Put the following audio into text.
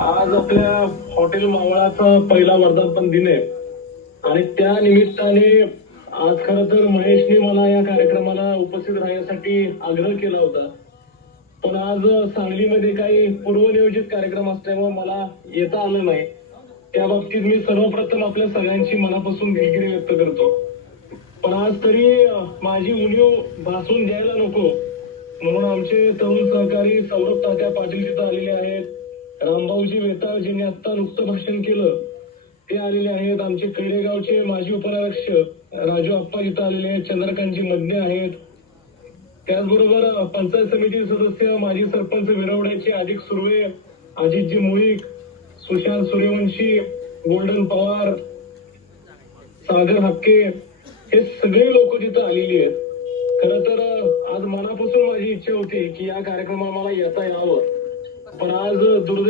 आज आपल्या हॉटेल मावळाचा पहिला वर्धापन दिन आहे आणि त्या निमित्ताने आज खरं तर महेशने मला या कार्यक्रमाला उपस्थित राहण्यासाठी आग्रह केला होता. पण आज सांगलीमध्ये काही पूर्वनियोजित कार्यक्रम असल्यामुळे मला येता आलं नाही. त्या बाबतीत मी सर्वप्रथम आपल्या सगळ्यांची मनापासून दिलगिरी व्यक्त करतो. पण आज तरी माझी उणीव भासून द्यायला नको म्हणून आमचे तरुण सहकारी सौरभ तात्या पाटील तिथं आलेले आहेत. रामभाऊजी वेताळ ज्यांनी आता नुकतं भाषण केलं ते आलेले आहेत. आमचे खेडेगावचे माजी उपाध्यक्ष राजू आप्पा इथं आलेले आहेत. चंद्रकांतजी मधने आहेत. त्याचबरोबर पंचायत समिती सदस्य माजी सरपंच विरवड्याचे अधिक सुर्वे, अजितजी मुळीक, सुशांत सूर्यवंशी, गोल्डन पवार, सागर हक्के हे सगळे लोक तिथं आलेली आहेत. खर तर आज मनापासून माझी इच्छा होती की या कार्यक्रमाला मला येता यावं. पण आज दुर्दैव